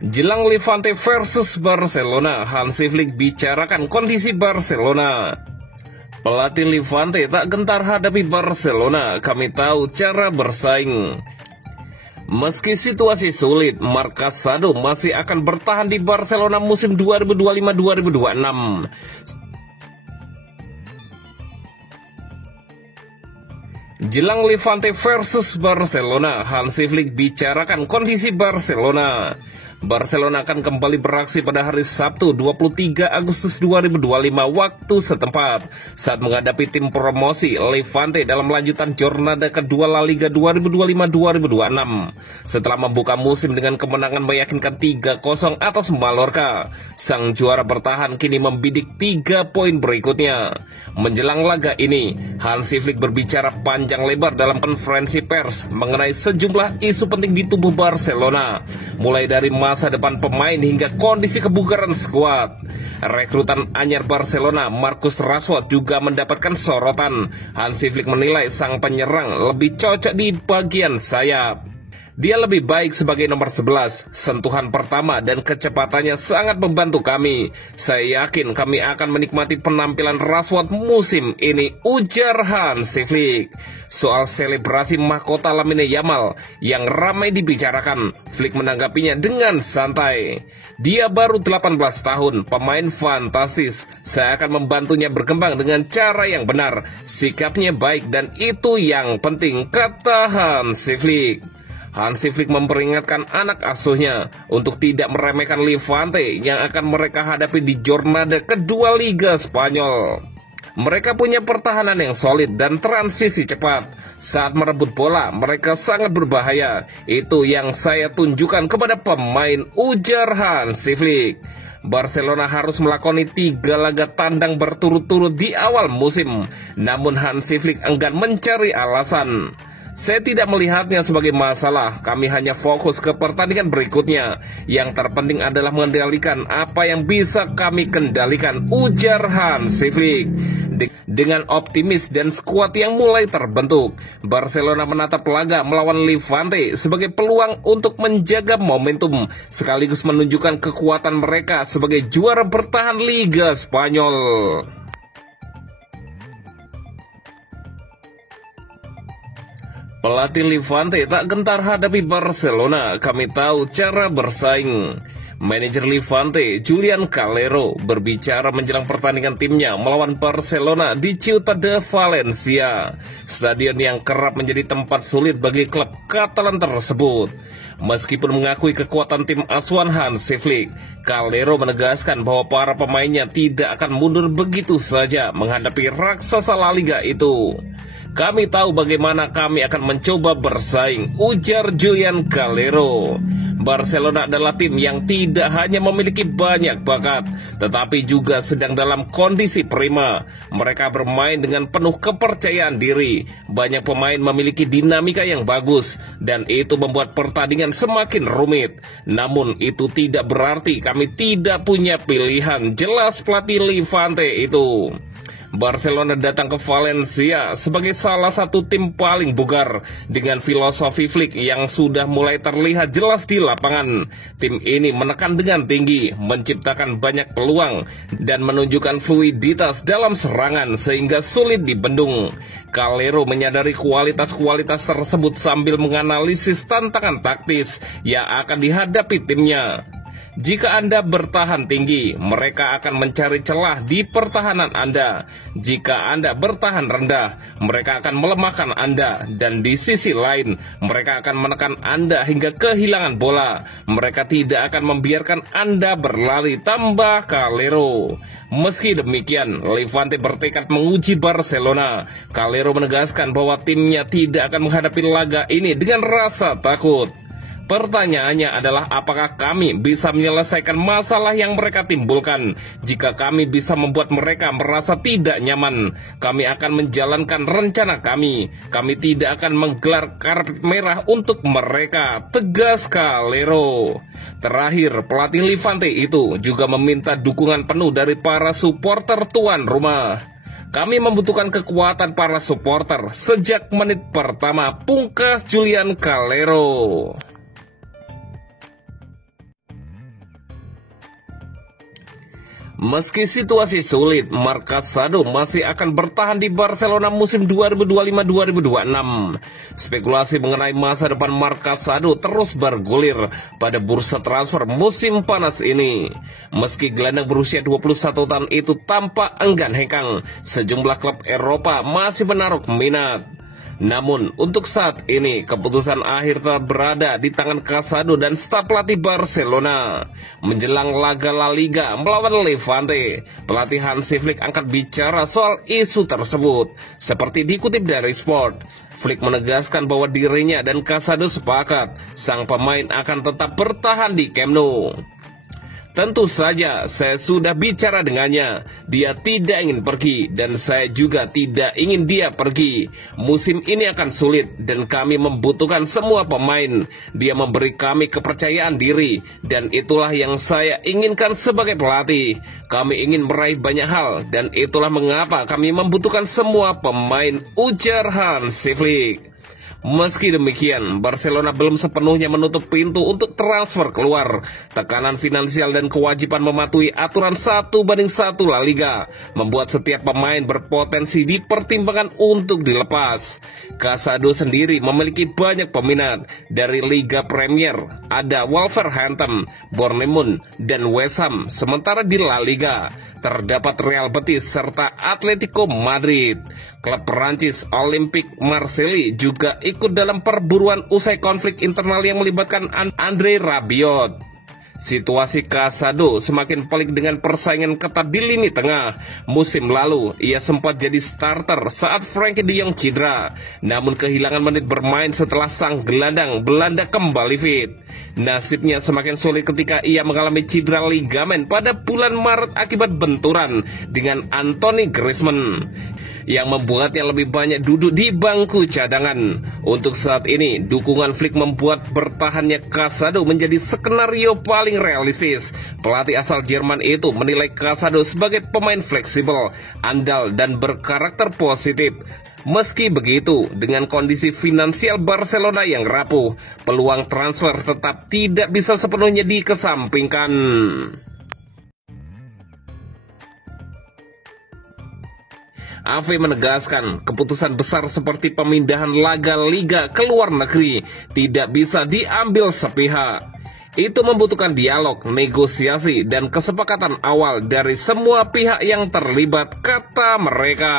Jelang Levante versus Barcelona, Hansi Flick bicarakan kondisi Barcelona. Pelatih Levante tak gentar hadapi Barcelona, kami tahu cara bersaing. Meski situasi sulit, Marc Casado masih akan bertahan di Barcelona musim 2025-2026. Jelang Levante versus Barcelona, Hansi Flick bicarakan kondisi Barcelona. Barcelona akan kembali beraksi pada hari Sabtu 23 Agustus 2025 waktu setempat saat menghadapi tim promosi Levante dalam lanjutan jornada kedua La Liga 2025-2026. Setelah membuka musim dengan kemenangan meyakinkan 3-0 atas Mallorca, sang juara bertahan kini membidik 3 poin berikutnya. Menjelang laga ini, Hansi Flick berbicara panjang lebar dalam konferensi pers mengenai sejumlah isu penting di tubuh Barcelona, mulai dari masa depan pemain hingga kondisi kebugaran skuad. Rekrutan anyar Barcelona, Marcus Rashford, juga mendapatkan sorotan. Hansi Flick menilai sang penyerang lebih cocok di bagian sayap. Dia lebih baik sebagai nomor 11, sentuhan pertama dan kecepatannya sangat membantu kami. Saya yakin kami akan menikmati penampilan Rashford musim ini, ujar Hansi Flick. Soal selebrasi mahkota Lamine Yamal yang ramai dibicarakan, Flick menanggapinya dengan santai. Dia baru 18 tahun, pemain fantastis. Saya akan membantunya berkembang dengan cara yang benar. Sikapnya baik dan itu yang penting, kata Hansi Flick. Hansi Flick memperingatkan anak asuhnya untuk tidak meremehkan Levante yang akan mereka hadapi di jornada kedua Liga Spanyol. Mereka punya pertahanan yang solid dan transisi cepat. Saat merebut bola, mereka sangat berbahaya. Itu yang saya tunjukkan kepada pemain, ujar Hansi Flick. Barcelona harus melakoni 3 laga tandang berturut-turut di awal musim. Namun Hansi Flick enggan mencari alasan. Saya tidak melihatnya sebagai masalah, kami hanya fokus ke pertandingan berikutnya. Yang terpenting adalah mengendalikan apa yang bisa kami kendalikan, ujar Hansi Flick. Dengan optimis dan skuad yang mulai terbentuk, Barcelona menatap laga melawan Levante sebagai peluang untuk menjaga momentum, sekaligus menunjukkan kekuatan mereka sebagai juara bertahan Liga Spanyol. Pelatih Levante tak gentar hadapi Barcelona, kami tahu cara bersaing. Manajer Levante, Julian Calero, berbicara menjelang pertandingan timnya melawan Barcelona di Ciutat de Valencia, stadion yang kerap menjadi tempat sulit bagi klub Katalan tersebut. Meskipun mengakui kekuatan tim asuhan Hansi Flick, Calero menegaskan bahwa para pemainnya tidak akan mundur begitu saja menghadapi raksasa La Liga itu. Kami tahu bagaimana kami akan mencoba bersaing, ujar Julian Calero. Barcelona adalah tim yang tidak hanya memiliki banyak bakat, tetapi juga sedang dalam kondisi prima. Mereka bermain dengan penuh kepercayaan diri. Banyak pemain memiliki dinamika yang bagus, dan itu membuat pertandingan semakin rumit. Namun itu tidak berarti kami tidak punya pilihan, jelas pelatih Levante itu. Barcelona datang ke Valencia sebagai salah satu tim paling bugar dengan filosofi Flick yang sudah mulai terlihat jelas di lapangan. Tim ini menekan dengan tinggi, menciptakan banyak peluang, dan menunjukkan fluiditas dalam serangan sehingga sulit dibendung. Calero menyadari kualitas-kualitas tersebut sambil menganalisis tantangan taktis yang akan dihadapi timnya. Jika Anda bertahan tinggi, mereka akan mencari celah di pertahanan Anda. Jika Anda bertahan rendah, mereka akan melemahkan Anda. Dan di sisi lain, mereka akan menekan Anda hingga kehilangan bola. Mereka tidak akan membiarkan Anda berlari, tambah Calero. Meski demikian, Levante bertekad menguji Barcelona. Calero menegaskan bahwa timnya tidak akan menghadapi laga ini dengan rasa takut. Pertanyaannya adalah apakah kami bisa menyelesaikan masalah yang mereka timbulkan. Jika kami bisa membuat mereka merasa tidak nyaman, kami akan menjalankan rencana kami. Kami tidak akan menggelar karpet merah untuk mereka, tegas Calero. Terakhir, pelatih Levante itu juga meminta dukungan penuh dari para supporter tuan rumah. Kami membutuhkan kekuatan para supporter sejak menit pertama, pungkas Julian Calero. Meski situasi sulit, Marc Casado masih akan bertahan di Barcelona musim 2025-2026. Spekulasi mengenai masa depan Marc Casado terus bergulir pada bursa transfer musim panas ini. Meski gelandang berusia 21 tahun itu tampak enggan hengkang, sejumlah klub Eropa masih menaruh minat. Namun, untuk saat ini, keputusan akhir telah berada di tangan Casado dan staf pelatih Barcelona. Menjelang laga La Liga melawan Levante, pelatih Hansi Flick angkat bicara soal isu tersebut. Seperti dikutip dari Sport, Flick menegaskan bahwa dirinya dan Casado sepakat sang pemain akan tetap bertahan di Camp Nou. Tentu saja saya sudah bicara dengannya. Dia tidak ingin pergi dan saya juga tidak ingin dia pergi. Musim ini akan sulit dan kami membutuhkan semua pemain. Dia memberi kami kepercayaan diri dan itulah yang saya inginkan sebagai pelatih. Kami ingin meraih banyak hal dan itulah mengapa kami membutuhkan semua pemain, ujar Hansi Flick. Meski demikian, Barcelona belum sepenuhnya menutup pintu untuk transfer keluar. Tekanan finansial dan kewajiban mematuhi aturan 1:1 La Liga membuat setiap pemain berpotensi dipertimbangkan untuk dilepas. Casado sendiri memiliki banyak peminat. Dari Liga Premier ada Wolverhampton, Bournemouth, dan West Ham. Sementara di La Liga terdapat Real Betis serta Atletico Madrid. Klub Perancis Olympique Marseille juga ikut dalam perburuan usai konflik internal yang melibatkan Andre Rabiot. Situasi Casado semakin pelik dengan persaingan ketat di lini tengah. Musim lalu, ia sempat jadi starter saat Frenkie de Jong cedera, namun kehilangan menit bermain setelah sang gelandang Belanda kembali fit. Nasibnya semakin sulit ketika ia mengalami cedera ligamen pada bulan Maret akibat benturan dengan Anthony Griezmann, yang membuatnya lebih banyak duduk di bangku cadangan. Untuk saat ini, dukungan Flick membuat bertahannya Casado menjadi skenario paling realistis. Pelatih asal Jerman itu menilai Casado sebagai pemain fleksibel, andal, dan berkarakter positif. Meski begitu, dengan kondisi finansial Barcelona yang rapuh, peluang transfer tetap tidak bisa sepenuhnya dikesampingkan. AV menegaskan keputusan besar seperti pemindahan laga liga ke luar negeri tidak bisa diambil sepihak. Itu membutuhkan dialog, negosiasi, dan kesepakatan awal dari semua pihak yang terlibat, kata mereka.